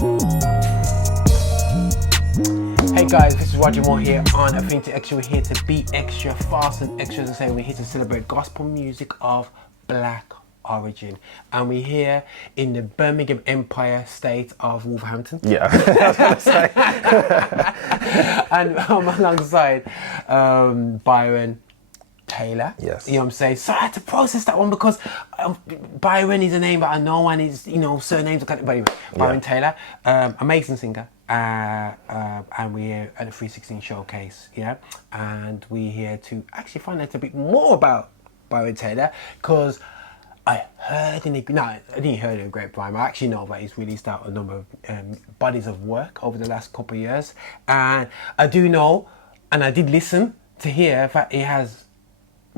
Hey guys, this is Roger Moore here on Affinity Xtra. We're here to be extra fast and extra and say we're here to celebrate gospel music of black origin. And we're here in the Birmingham Empire state of Wolverhampton. Yeah, I was going to say. And I'm alongside Byron Taylor. Yes. You know what I'm saying? So I had to process that one because Byron is a name that I know and is, you know, surnames. But anyway, Byron Taylor, amazing singer. And we're here at the 316 showcase, yeah? And we're here to actually find out a bit more about Byron Taylor because I heard in the, no, I didn't hear in the grapevine. I actually know that he's released out a number of bodies of work over the last couple of years. And I do know, and I did listen to hear that he has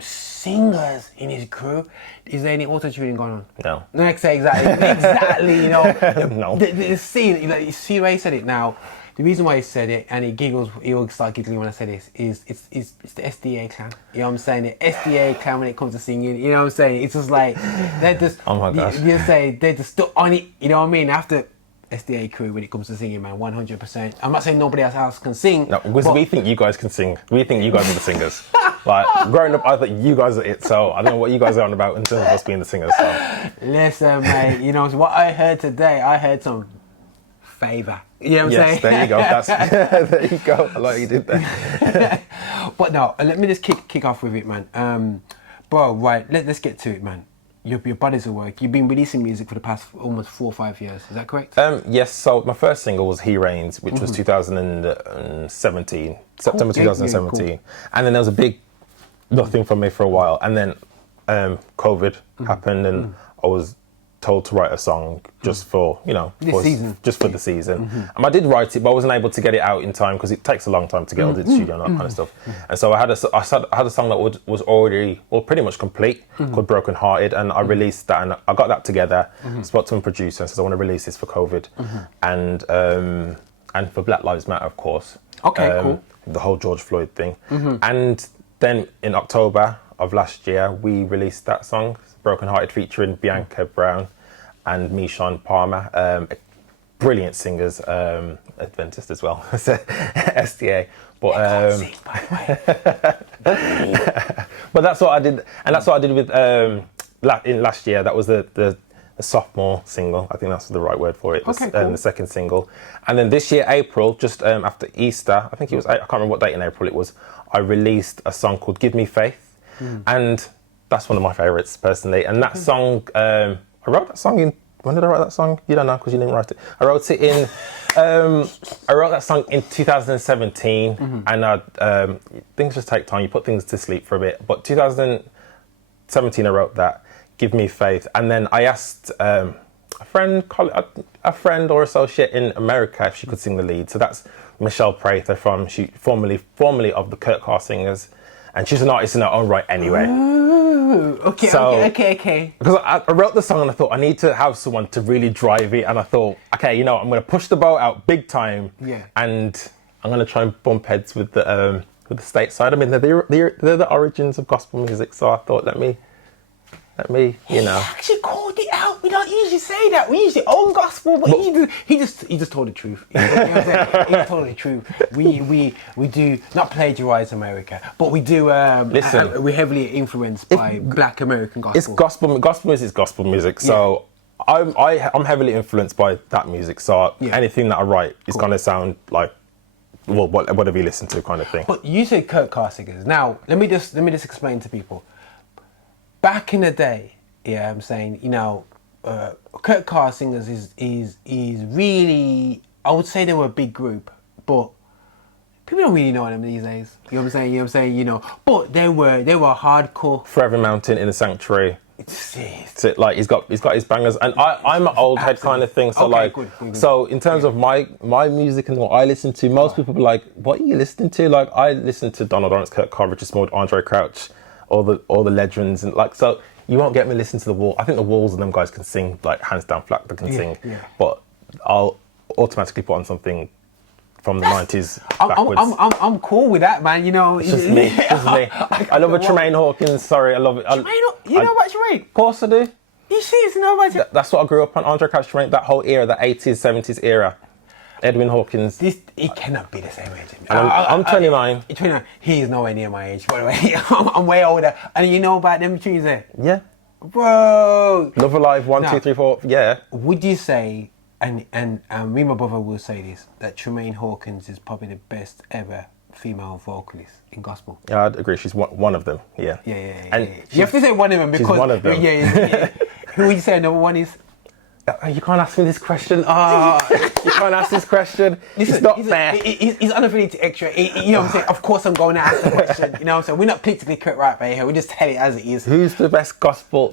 singers in his crew. Is there any auto-tuning going on? No. No, exactly, you know. No. The scene, like, you see the way he said it now. The reason why he said it, and he'll start giggling when I say this, is it's the SDA clan. You know what I'm saying? The SDA clan when it comes to singing, you know what I'm saying? It's just like, they're just, oh my gosh. You say, they're just stuck on it, you know what I mean? After SDA crew when it comes to singing, man, 100%. I'm not saying nobody else can sing. No, because we think you guys can sing. We think you guys are the singers. Like, growing up, I thought you guys are it, so I don't know what you guys are on about in terms of us being the singers. So. Listen, mate, you know, what I heard today, I heard some favour. You know what I'm saying? Yes, there you go. There you go. I like you did there. But no, let me just kick off with it, man. Bro, right, let's get to it, man. Your bodies of work. You've been releasing music for the past almost 4 or 5 years. Is that correct? Yes. So my first single was "He Reigns," which was 2017, September 2017, cool. and then there was a big nothing from me for a while, and then COVID happened, and I was told to write a song just for, you know, just for the season. And I did write it, but I wasn't able to get it out in time because it takes a long time to get all the studio and that kind of stuff. And so I had a song that was already, well, pretty much complete, called Broken Hearted, and I released that, and I got that together, spoke to a producer and said I want to release this for COVID and for Black Lives Matter, of course. Okay, cool. The whole George Floyd thing. And then in October of last year, we released that song, Broken Hearted, featuring Bianca Brown and Michonne Palmer, brilliant singers, Adventist as well, SDA. But Sing, by the way. but that's what I did, and that's what I did with last year. That was the sophomore single. I think that's the right word for it. Okay, cool. The second single, and then this year, April, just after Easter, I think it was. I can't remember what date in April it was. I released a song called "Give Me Faith," and that's one of my favourites personally. And that song, I wrote that song in. When did I write that song? You don't know because you didn't write it. I wrote it in. I wrote that song in 2017, and things just take time. You put things to sleep for a bit. But 2017, I wrote that. Give Me Faith, and then I asked a friend or associate in America if she could sing the lead. So that's Michelle Prather formerly of the Kurt Carr Singers, and she's an artist in her own right anyway. Ooh, okay. Because I wrote the song and I thought I need to have someone to really drive it, and I thought, okay, you know, I'm going to push the boat out big time, and I'm going to try and bump heads with the stateside. I mean, they're the origins of gospel music, so I thought let me, you know. He actually called it out. We don't usually say that. We usually own gospel, but he just told the truth. You know what I'm saying? He told the truth. We do not plagiarize America, but we do. Listen, we're heavily influenced by Black American gospel. It's gospel music is gospel music. So I'm heavily influenced by that music. So anything that I write is gonna sound like, well, whatever you listen to, kind of thing. But you said Kurt Carr singers. Now let me just explain to people. Back in the day, I'm saying, you know, Kurt Carr singers is really, I would say they were a big group, but people don't really know them these days. You know what I'm saying? You know, but they were hardcore. Forever Mountain, In the Sanctuary. So, like he's got his bangers, and I'm an old head kind of thing. So good. So in terms of my music and what I listen to, most people be like, "What are you listening to?" Like I listen to Donald Lawrence, Kurt Carr, Richard Smallwood, Andre Crouch, all the legends, and like so. You won't get me listening to the Wall. I think the Walls and them guys can sing, like hands down flat. They can sing, but I'll automatically put on something from the 90s backwards. I'm cool with that, man. You know, it's just me. I love a Tremaine Hawkins. Sorry, I love it. You know about Tremaine? Of course I do. You serious? No, man. That's what I grew up on. Andre Crouch, Tremaine, that whole era, the 80s, 70s era. Edwin Hawkins. It cannot be the same age. I'm 29. 29. He is nowhere near my age, by the way. I'm way older. And you know about them tunes there? Yeah. Bro. Love Alive, 1, 2, 3, 4. Yeah. Would you say, and me and my brother will say this, that Tremaine Hawkins is probably the best ever female vocalist in gospel? Yeah, I'd agree. She's one of them. Yeah. And you have to say one of them because... She's one of them. Yeah. Who would you say another one is? You can't ask me this question. You can't ask this question. It's not fair. He's unaffiliated extra. You know what I'm saying? Of course I'm going to ask the question. You know what I'm saying? We're not politically correct right here. We just tell it as it is. Who's the best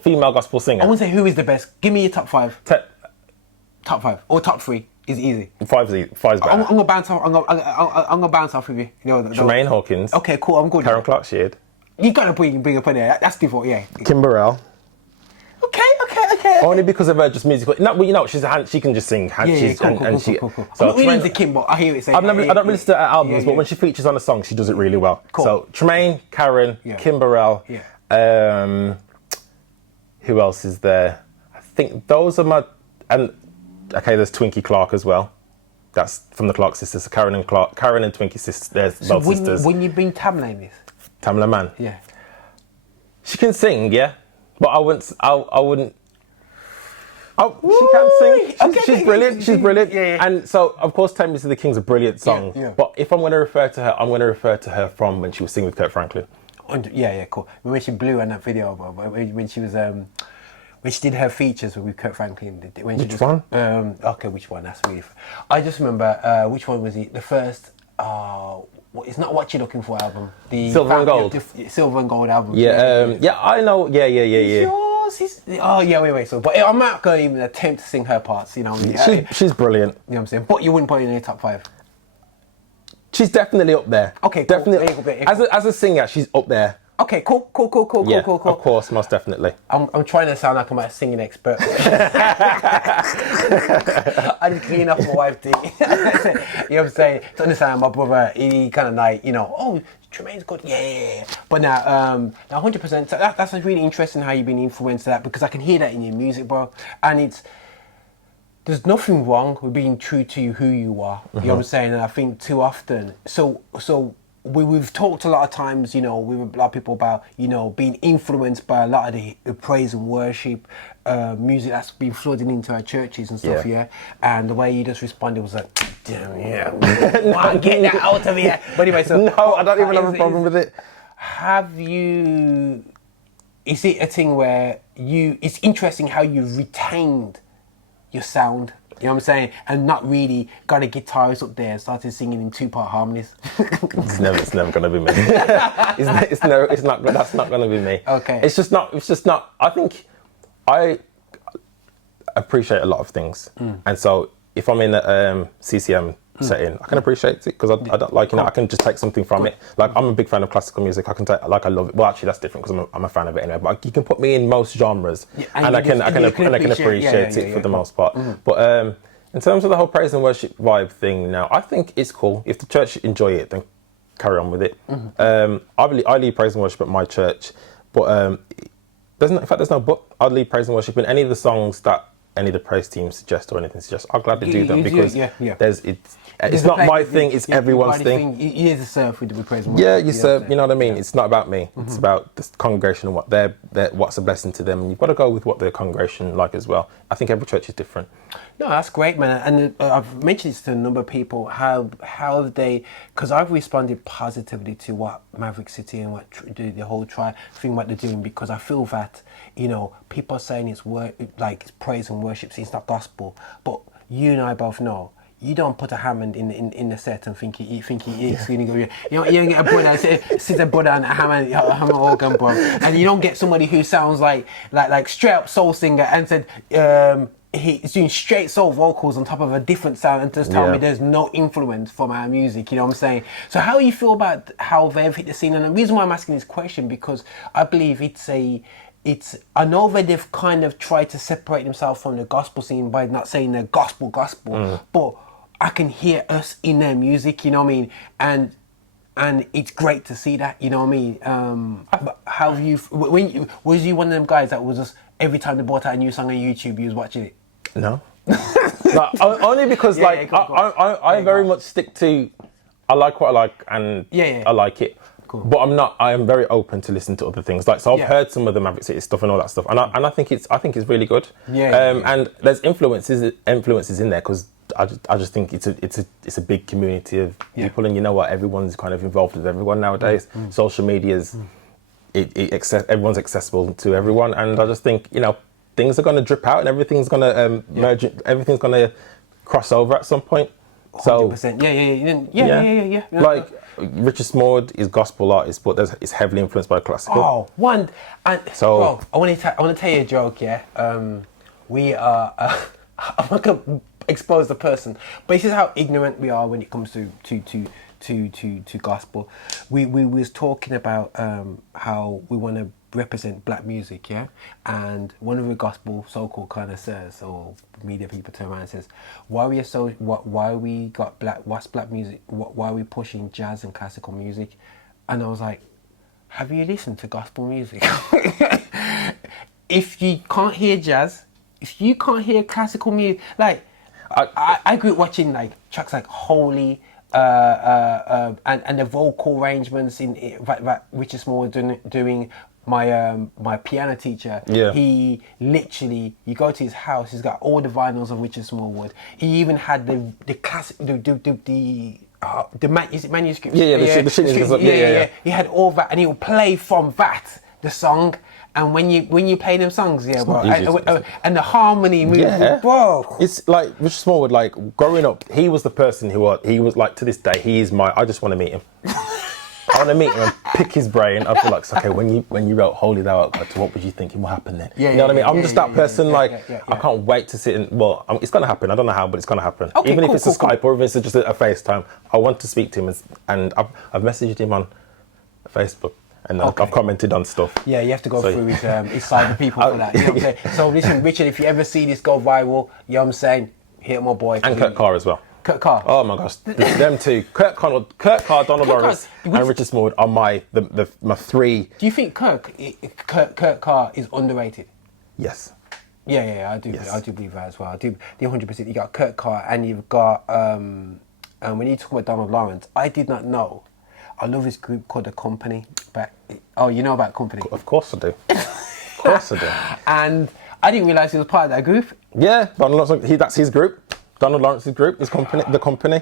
female gospel singer? I won't say who is the best. Give me your top 5. Top 5 or top 3 is easy. 5's better. I'm gonna bounce off. I'm gonna bounce off with you. You know, Tremaine Hawkins. Okay, cool. I'm good. Karen Clark-Sheard. You gotta bring up on there. That's default. Yeah. Kimberell. Okay. Only because of her just musical. No, well, you know, she can just sing. Cool. So I'm not really into Kim, but I hear it saying. I don't really listen to her albums, but when she features on a song, she does it really well. Cool. So Tremaine, Karen, Kimberell. Yeah. Who else is there? I think those are my. And okay, there's Twinkie Clark as well. That's from the Clark sisters. So Karen and Twinkie sisters. So when you bring Tamla in this? Tamla Mann. Yeah. She can sing, yeah. But I wouldn't. Oh, she can sing. She's brilliant. She's brilliant. Yeah. And so, of course, "Take Me to the King's" a brilliant song. Yeah. But if I'm going to refer to her, I'm going to refer to her from when she was singing with Kurt Franklin. Yeah, cool. When she blew on that video, when she was when she did her features with Kurt Franklin. Which one? Okay, which one? That's really. I just remember which one was it? The first. It's not What You're Looking For album. The Silver and Gold. Silver and Gold album. Yeah. I know. Yeah. Wait. So, but I'm not going to even attempt to sing her parts. You know. She's brilliant. You know what I'm saying? But you wouldn't put her in your top 5. She's definitely up there. Okay, cool. Definitely. As a singer, she's up there. Okay, cool. Yeah, of course, most definitely. I'm trying to sound like I'm a singing expert. I just clean up my wife, you know what I'm saying? To understand my brother, he kind of like, you know, oh, Tremaine's good, yeah. But now 100%, so that's really interesting how you've been influenced to that, because I can hear that in your music, bro. And there's nothing wrong with being true to who you are. You know what I'm saying? And I think too often, so we've talked a lot of times, you know, with a lot of people about, you know, being influenced by a lot of the praise and worship music that's been flooding into our churches and stuff, yeah. And the way you just responded was like, damn, yeah, get that out of here. But anyway, so no, I don't even have a problem with it. Is it a thing where it's interesting how you've retained your sound? You know what I'm saying? And not really got a guitarist up there and started singing in 2-part harmonies. It's never going to be me. That's not going to be me. Okay. It's just not. I think I appreciate a lot of things. And so if I'm in a CCM setting, I can appreciate it because I don't like, you know, I can just take something from it. Like, I'm a big fan of classical music. I love it. Well, actually, that's different because I'm a fan of it anyway. But you can put me in most genres, and I can appreciate it for the most part. But in terms of the whole praise and worship vibe thing, now I think it's cool. If the church enjoy it, then carry on with it. I lead praise and worship at my church, but there's no but. I lead praise and worship in any of the songs that any of the praise teams suggest or anything suggest. I'll gladly do them because it's not my thing, it's everyone's thing. You need to serve with the praise and worship. Yeah, you serve, you know what I mean? It's not about me. It's about the congregation and what's a blessing to them. And you've got to go with what the congregation like as well. I think every church is different. No, that's great, man. And I've mentioned this to a number of people, how they, because I've responded positively to what Maverick City and what the whole thing, what they're doing, because I feel that, you know, people are saying it's it's praise and worship, so it's not gospel. But you and I both know, you don't put a Hammond in the set and think he is going to go. You don't get a brother, sit a brother and a Hammond organ, bro. And you don't get somebody who sounds like straight up soul singer and said, he's doing straight soul vocals on top of a different sound and just tell me there's no influence from our music, you know what I'm saying? So how do you feel about how they've hit the scene? And the reason why I'm asking this question, because I believe I know that they've kind of tried to separate themselves from the gospel scene by not saying they're gospel, but I can hear us in their music, you know what I mean? And it's great to see that, you know what I mean? How have you, was you one of them guys that was just every time they brought out a new song on YouTube, you was watching it? No. Like, only because I very much stick to, I like what I like and I like it. Cool. But I am very open to listen to other things. Like, so I've heard some of the Maverick City stuff and all that stuff, and I think it's really good. And there's influences in there, because I just think it's a big community of people, and you know what, everyone's kind of involved with everyone nowadays. Social media's everyone's accessible to everyone, and I just think, you know, things are going to drip out and everything's going to merge, everything's going to cross over at some point. 100%. Yeah. Like, Richard Smallwood is gospel artist, but it's heavily influenced by classical. Bro, I want to tell you a joke. We are. I'm not gonna expose the person, but this is how ignorant we are when it comes to gospel. We was talking about how we want to represent black music, and one of the gospel so-called connoisseurs or media people turn around and says, why are we pushing jazz and classical music? And I was like, have you listened to gospel music? If you can't hear jazz, if you can't hear classical music, like I grew up watching like tracks like Holy, and the vocal arrangements that Richard Smallwood doing. My piano teacher, he literally, you go to his house, he's got all the vinyls of Richard Smallwood. He even had the classic, manuscript. He had all that, and he would play from that the song. And when you play them songs, bro, and the harmony, bro. It's like Richard Smallwood. Like, growing up, he was the person he was like, to this day, I just want to meet him. I want to meet him and pick his brain. I feel like, okay, when you wrote Holy Thou Art God, what was you thinking? What happened then? You know what I mean? I'm just that person. I can't wait to sit and, it's going to happen. I don't know how, but it's going to happen. Okay, even if it's a Skype or if it's just a FaceTime, I want to speak to him, and I've messaged him on Facebook. And I've commented on stuff. Yeah, you have to go through his cyber people for that. You know what I'm saying? So listen, Richard, if you ever see this go viral, you know what I'm saying, hit my boy. And Kurt Carr as well. Kurt Carr. Oh my gosh, them two. Kurt Carr, Donald Lawrence, and Richard Smallwood are my three. Do you think Kurt Carr is underrated? Yes. Yeah, I do. Yes. I do believe that as well. I do. The 100%. You got Kurt Carr, and you've got and when you talk about Donald Lawrence, I did not know. I love this group called The Company. You know about Company? Of course I do. Of course I do. And I didn't realise he was part of that group. Yeah, Donald Lawrence, that's his group. Donald Lawrence's group, The Company.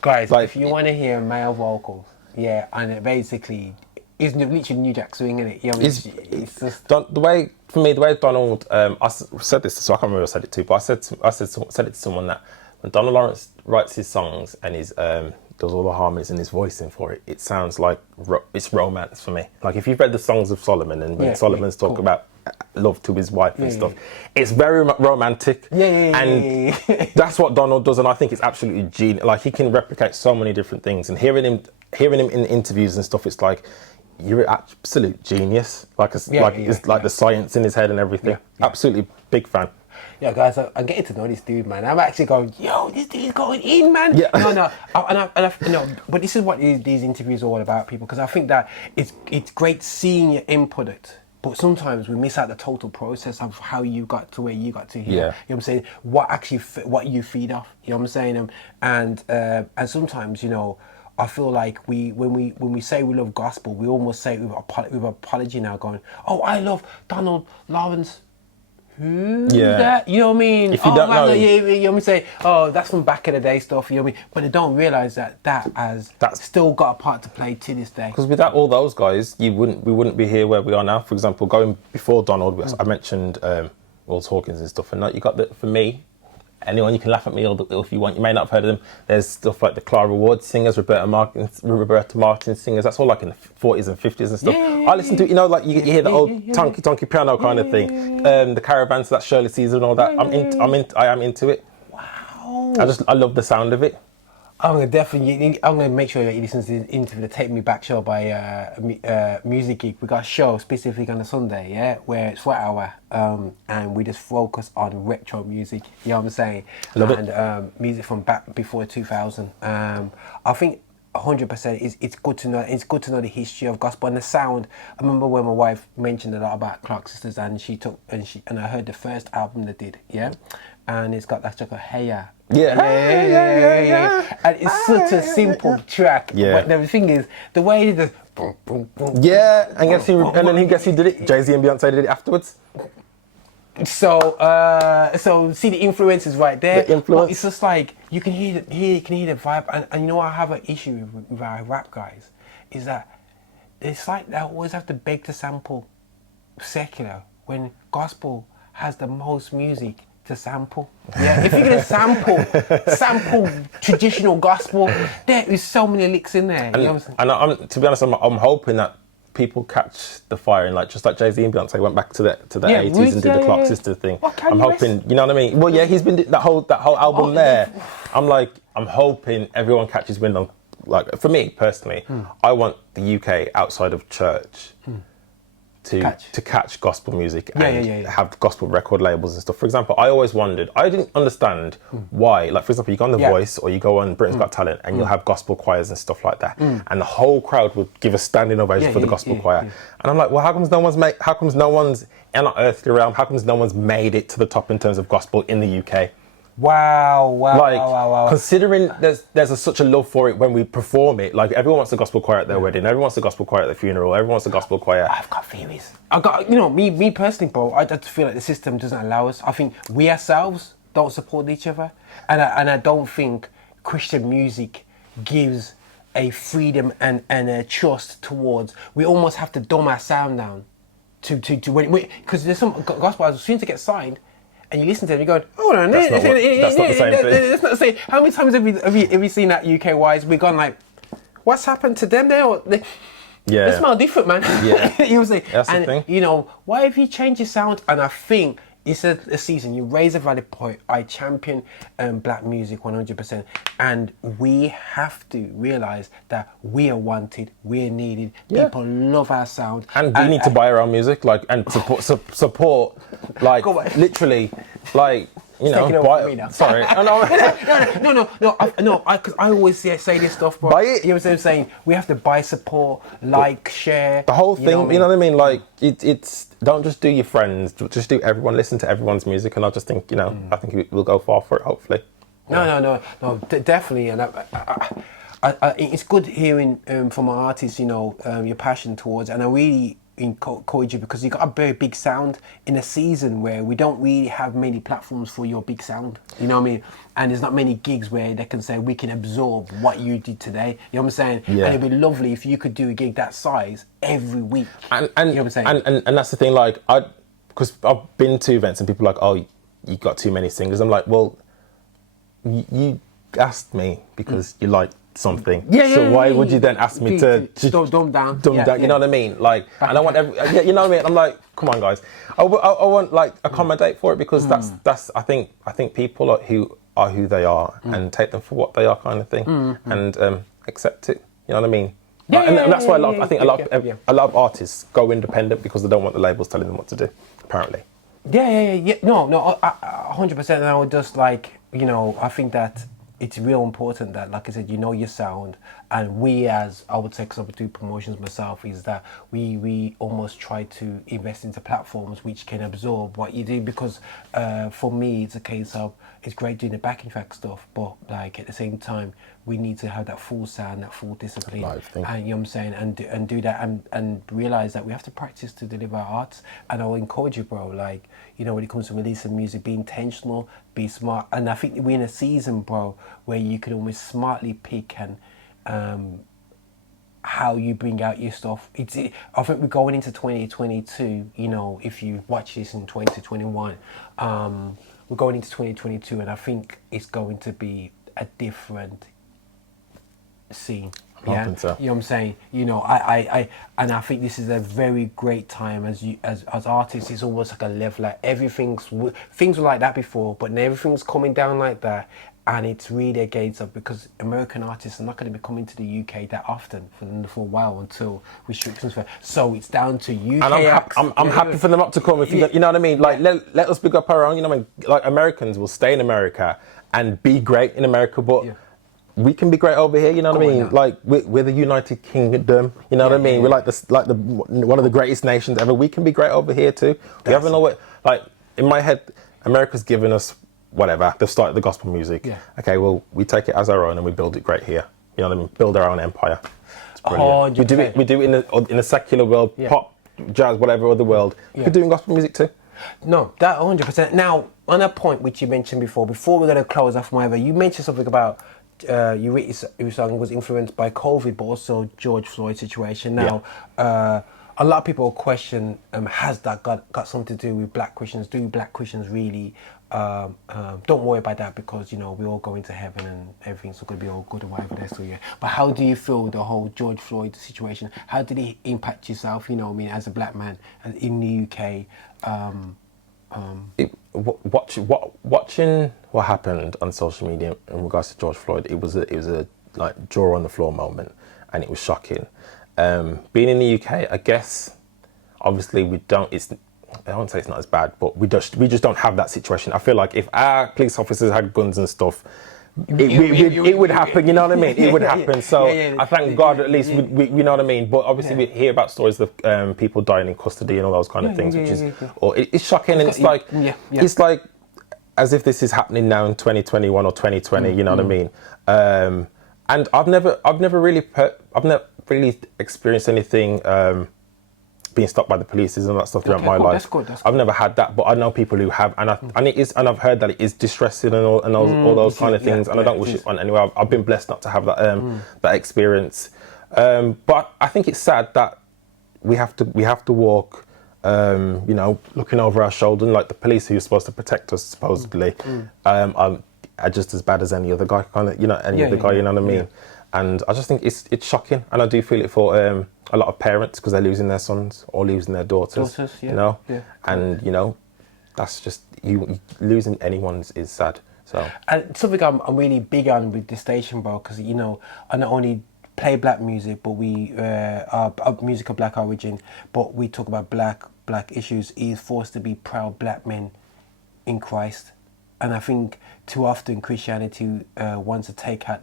Guys, if you want to hear male vocals, and it basically is literally New Jack Swing, isn't it? You know, it's just... the way Donald, I said this, so I can't remember who I said it to, but I said it to someone that when Donald Lawrence writes his songs and he's does all the harmonies and his voicing for it, it sounds like it's romance for me. Like, if you've read the Songs of Solomon, and when Solomon's talk about love to his wife and stuff, it's very romantic. And that's what Donald does, and I think it's absolutely genius. Like, he can replicate so many different things, and hearing him in interviews and stuff, it's like, you're an absolute genius. It's like the science in his head and everything. Absolutely big fan. Yeah, guys, I'm getting to know this dude, man. I'm actually going, yo, this dude's going in, man. Yeah. No, but this is what these interviews are all about, people, because I think that it's great seeing your end product, but sometimes we miss out the total process of how you got to where you got to here. You know what I'm saying? What you feed off. You know what I'm saying? And sometimes, you know, I feel like when we say we love gospel, we almost say it with apology now, going, oh, I love Donald Lawrence. Who's that? You know what I mean? If you don't know, you know what I mean? Say, oh, that's from back in the day stuff. You know what I mean? But they don't realise that's still got a part to play to this day. Because without all those guys, we wouldn't be here where we are now. For example, going before Donald, I mentioned Will Hawkins and stuff, and you got for me. Anyone, you can laugh at me if you want. You may not have heard of them. There's stuff like the Clara Ward singers, Roberta Martin singers. That's all like in the 40s and 50s and stuff. I listen to, you know, like you hear the old tonky piano kind of thing. The Caravan, so that's Shirley Caesar and all that. I am into it. Wow. I love the sound of it. I'm gonna make sure that you listen to the Take Me Back show by Music Geek. We got a show specifically on a Sunday, where it's for an hour, and we just focus on retro music. You know what I'm saying? Love it. Music from back before 2000. I think 100%. It's good to know. It's good to know the history of gospel and the sound. I remember when my wife mentioned a lot about Clark Sisters, and I heard the first album they did, yeah, and it's got that like a hey yeah. Yeah. And it's such a simple track. Yeah. But the thing is, the way it does. Boom, boom, boom, Yeah, and then he did it. Jay-Z and Beyonce did it afterwards. So see the influences right there. The influence. But it's just like you can hear the vibe, and you know what I have an issue with our rap guys is that it's like they always have to beg to sample secular when gospel has the most music to sample. Yeah, if you're gonna sample traditional gospel, there is so many licks in there. You know what I'm saying? And to be honest, I'm hoping that people catch the fire and like just like Jay-Z and Beyonce went back to the 80s and did the Clark Sisters thing. I'm hoping, you know what I mean? Well, yeah, he's been that whole album there. I'm hoping everyone catches wind on. Like for me personally, I want the UK outside of church to catch gospel music and have gospel record labels and stuff. For example, I always wondered, I didn't understand why, like for example, you go on The Voice or you go on Britain's Got Talent and you'll have gospel choirs and stuff like that. And the whole crowd would give a standing ovation for the gospel choir. And I'm like, well, how comes no one's in our earthly realm, how comes no one's made it to the top in terms of gospel in the UK? Wow. Considering there's such a love for it when we perform it, like everyone wants a gospel choir at their wedding, everyone wants a gospel choir at their funeral, everyone wants a gospel choir. I've got theories. Me personally, bro, I just feel like the system doesn't allow us. I think we ourselves don't support each other, and I don't think Christian music gives a freedom and a trust towards. We almost have to dumb our sound down to when because there's some gospel as soon as they get signed. And you listen to them, you go, hold on, that's not the same thing. That's not the same. How many times have you seen that UK-wise? We've gone like, what's happened to them there? They smell different, man. Yeah. You know what I'm saying? That's the thing. You know, why have you changed your sound? And I think it's a season. You raise a valid point. I champion black music 100%. And we have to realise that we are wanted, we're needed. People love our sound. And we need to buy our own music, like, and support like, literally, like, you know, buy, sorry. No, because I always say this stuff, bro. Buy it. You know what I'm saying? We have to buy, support, like, share. The whole thing, you know what I mean? Like, it's, don't just do your friends, just do everyone, listen to everyone's music, and I just think, you know, I think we'll go far for it, hopefully. No, definitely. And it's good hearing from our artists, you know, your passion towards, and I really encourage you because you got a very big sound in a season where we don't really have many platforms for your big sound, you know what I mean? And there's not many gigs where they can say we can absorb what you did today, you know what I'm saying? And it'd be lovely if you could do a gig that size every week, and you know what I'm saying? And that's the thing, like, because I've been to events and people are like, oh, you got too many singers. I'm like, well, you asked me because you like something. So why would you then ask me to dumb down? You know what I mean? Like, and I want you know what I mean? I'm like, come on, guys. I want like accommodate for it because that's I think people who are who they are and take them for what they are, kind of thing, and accept it. You know what I mean? And that's why a lot of artists go independent because they don't want the labels telling them what to do. Apparently. No, 100%. And I would just like, you know, I think that it's real important that, like I said, you know your sound, and we, as I would say, because I do promotions myself, is that we almost try to invest into platforms which can absorb what you do, because for me it's a case of it's great doing the backing track stuff, but like at the same time we need to have that full sound, that full discipline, and you know what I'm saying, and do that and realize that we have to practice to deliver our art. And I'll encourage you, bro, like, you know, when it comes to releasing music, be intentional, be smart. And I think we're in a season, bro, where you can almost smartly pick and how you bring out your stuff. I think we're going into 2022, you know, if you watch this in 2021, we're going into 2022, and I think it's going to be a different scene. Yeah, you know what I'm saying. You know, I think this is a very great time as artists. It's almost like a level. Like things were like that before, but now everything's coming down like that, and it's really a case of, because American artists are not going to be coming to the UK that often for a while until restrictions. So it's down to UK. And I'm happy for them not to come. If you know what I mean. Like let us pick up our own. You know what I mean. Like Americans will stay in America and be great in America, but we can be great over here, you know what I mean? no. Like we're the United Kingdom, you know what I mean? We're like the one of the greatest nations ever. We can be great over here too. We haven't know what, like in my head, America's given us whatever. They've started the gospel music. Yeah. Okay, well we take it as our own and we build it great here. You know what I mean? Build our own empire. It's brilliant. We do it in the secular world, pop, jazz, whatever other world. We're doing gospel music too. No, that 100%. Now, on a point which you mentioned before we're going to close off, whatever, you mentioned something about your song was influenced by COVID, but also George Floyd situation. Now, a lot of people question, has that got something to do with black Christians? Do black Christians really, don't worry about that because, you know, we're all going to heaven and everything's going to be all good and whatever there, so yeah. But how do you feel the whole George Floyd situation? How did it impact yourself, you know, I mean, as a black man in the UK? Watching what happened on social media in regards to George Floyd, it was a like jaw on the floor moment, and it was shocking. Being in the UK, I guess, obviously we don't. I don't say it's not as bad, but we just don't have that situation. I feel like if our police officers had guns and stuff, it would happen, you know what I mean? It would happen. So I thank God at least we you know what I mean? But obviously we hear about stories of people dying in custody and all those kind of things, which is or it's shocking, and it's like as if this is happening now in 2021 or 2020, you know what I mean? And I've never really experienced anything being stopped by the police and all that stuff throughout my life. That's good. I've never had that, but I know people who have, and I've heard that it is distressing and all those kind of things, and I don't wish it on anyone. I've been blessed not to have that that experience, but I think it's sad that we have to walk, you know, looking over our shoulder, and like the police who are supposed to protect us supposedly, are just as bad as any other guy, kind of, you know, other guy, you know what I mean? And I just think it's shocking, and I do feel it for a lot of parents because they're losing their sons or losing their daughters, you know, and you know, that's just you losing anyone is sad. So and something I'm really big on with the station, bro, because you know I not only play black music, but we are music of black origin, but we talk about black issues. Is forced to be proud black men in Christ, and I think too often Christianity wants to take out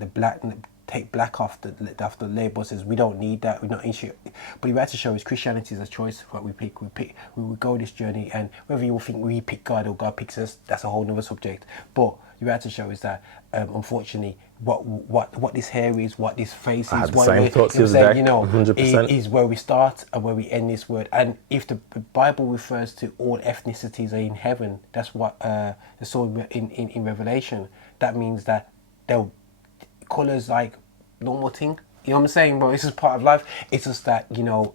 take black off the label, says we don't need that, we're not issue. But you have to show is Christianity is a choice. What we pick, we will go this journey, and whether you think we pick God or God picks us, that's a whole nother subject. But you have to show is that unfortunately what this hair is, what this face is, I had the same thoughts the other day, you know, 100%. is where we start and where we end this word. And if the Bible refers to all ethnicities are in heaven, that's what the soul in Revelation. That means that they'll colours like normal thing, you know what I'm saying, bro? This is part of life. It's just that, you know,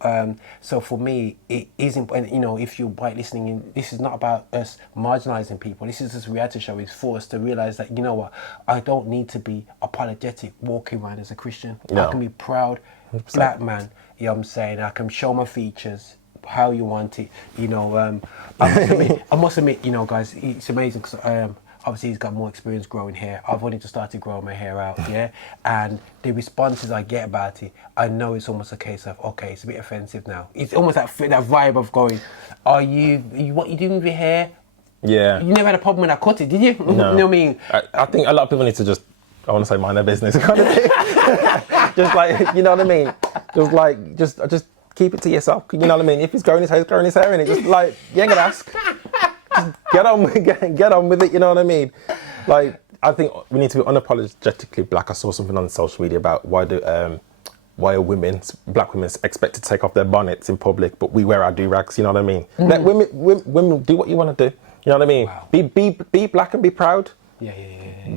so for me it is important, you know, if you're white listening in, this is not about us marginalizing people. This is this reality show is for us to realize that, you know what, I don't need to be apologetic walking around as a Christian. I can be proud 100%. Black man, you know what I'm saying? I can show my features how you want it, you know. I must admit, you know, guys, it's amazing because obviously he's got more experience growing hair. I've only just started growing my hair out, and the responses I get about it, I know it's almost a case of, okay, it's a bit offensive now. It's almost that vibe of going, what you doing with your hair? Yeah. You never had a problem when I cut it, did you? No. You know what I mean? I think a lot of people need to just, I want to say mind their business kind of thing. Just like, you know what I mean? Just like, just keep it to yourself. You know what I mean? If he's growing his hair, he's growing his hair, and it just like, you ain't gonna ask. Just get on with it, you know what I mean? Like, I think we need to be unapologetically black. I saw something on social media about why are black women expected to take off their bonnets in public, but we wear our do-rags, you know what I mean? Let women do what you want to do, you know what I mean? Wow. Be black and be proud. Yeah.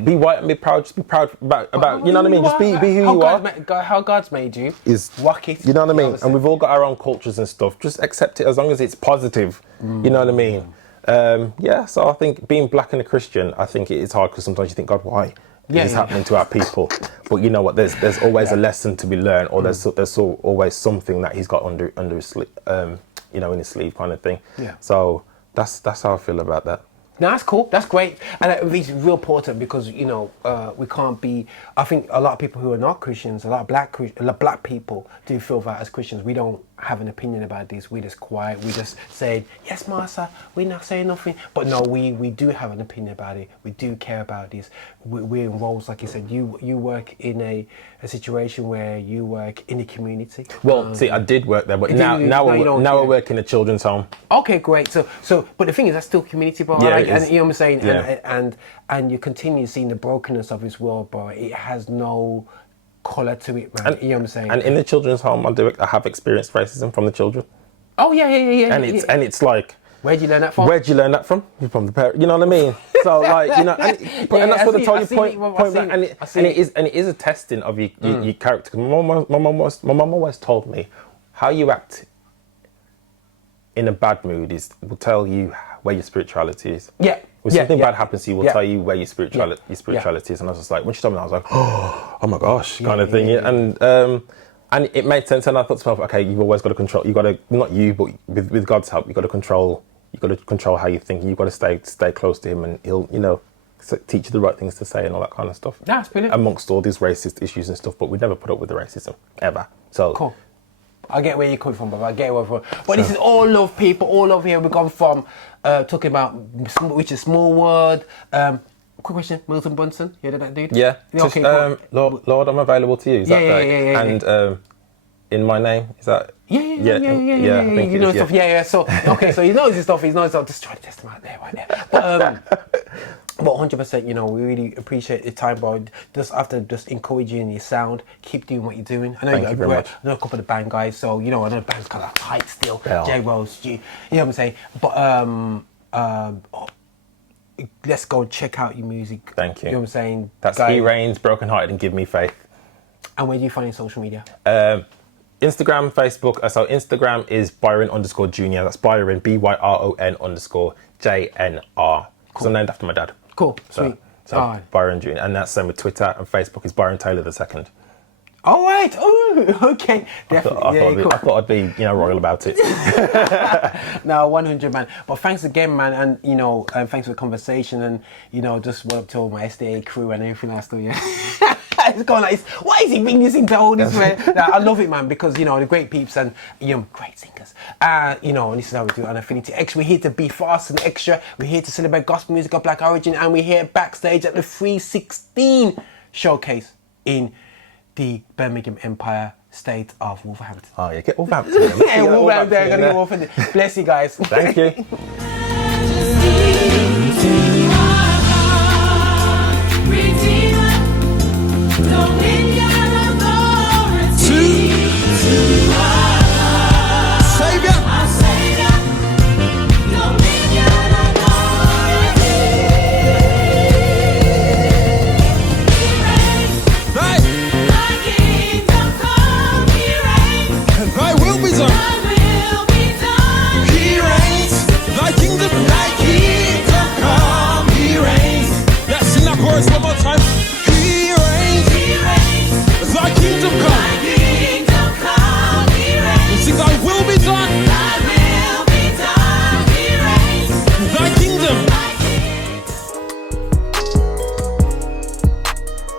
Be white and be proud. Just be proud about you know what I mean? Just be who you are. How God's made you is rock it. You know what I mean? And we've all got our own cultures and stuff. Just accept it as long as it's positive, you know what I mean? So I think being black and a Christian, I think it's hard because sometimes you think, God, why is this happening to our people? But you know what? There's always a lesson to be learned, or there's always something that he's got under his sleeve, you know, in his sleeve, kind of thing. Yeah. So that's how I feel about that. No, that's cool. That's great, and it's real important because you know we can't be. I think a lot of people who are not Christians, a lot of black people do feel that as Christians we don't have an opinion about this. We're just quiet. We just saying, yes, master, we're not saying nothing. But no, we do have an opinion about it. We do care about this. We're in roles, like you said, you work in a situation where you work in the community. Well, see, I did work there, but now I work in a children's home. Okay, great. So, but the thing is, that's still community, bro. Yeah, like, it is. and you know what I'm saying? Yeah. And you continue seeing the brokenness of this world, bro. It has no colour to it, man. You know what I'm saying? And in the children's home, I have experienced racism from the children. Oh yeah. And it's like, where'd you learn that from? Where'd you learn that from? From the parent. You know what I mean? So like, you know, and that's what the told you point back. And it is a testing of your character. My mum always told me how you act in a bad mood will tell you where your spirituality is. Yeah. When something bad happens to you, will tell you where your spirituality is. And I was just like, when she told me that, I was like, oh my gosh, kind of thing. And it made sense. And I thought to myself, okay, you've always got to control. You got to, not you, but with God's help, you got to control. You got to control how you think. You've got to stay close to Him, and He'll, teach you the right things to say and all that kind of stuff. That's brilliant. Amongst all these racist issues and stuff, but we never put up with the racism ever. So cool. I get where you're coming from, brother. I get where you're from. But this is all love, people. All love here. We've gone from talking about which is small word. Quick question, Milton Bunsen. You heard of that dude? Yeah. Okay. Lord, I'm available to you. Is that yeah. And in my name, is that? Yeah. I think you know stuff. Yeah. So okay, so he knows his stuff. He knows stuff. Just try to test him out there, right there. But 100%, we really appreciate the time, bro. Just after just encouraging in your sound, keep doing what you're doing. I know Thank you very much. I know a couple of the band guys, so I know the band's kind of hype still. Yeah. J Rose, you know what I'm saying. But let's go check out your music. Thank you. You know what I'm saying. That's He Reigns, Broken Hearted, and Give Me Faith. And where do you find your social media? Instagram, Facebook. So Instagram is Byron_Jr. That's Byron BYRON_JNR. Because I'm named after my dad. Cool, sweet. So Byron Jr. And that's same with Twitter, and Facebook is Byron Taylor II. All right. Oh, okay. Definitely. I thought I'd be, royal about it. No, 100, man. But thanks again, man, and thanks for the conversation, and just what up to all my SDA crew and everything else. Yeah. It's going like, why is he bringing this into all this, man? I love it, man, because the great peeps and great singers. And this is how we do it on Affinity X. We're here to be fast and extra. We're here to celebrate gospel music of black origin, and we're here backstage at the 316 showcase in the Birmingham Empire state of Wolverhampton. Oh yeah, get Wolverhampton. Yeah, Wolverhampton. Gotta get Wolverhampton. Bless you guys. Thank you.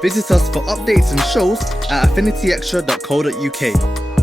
Visit us for updates and shows at affinityextra.co.uk.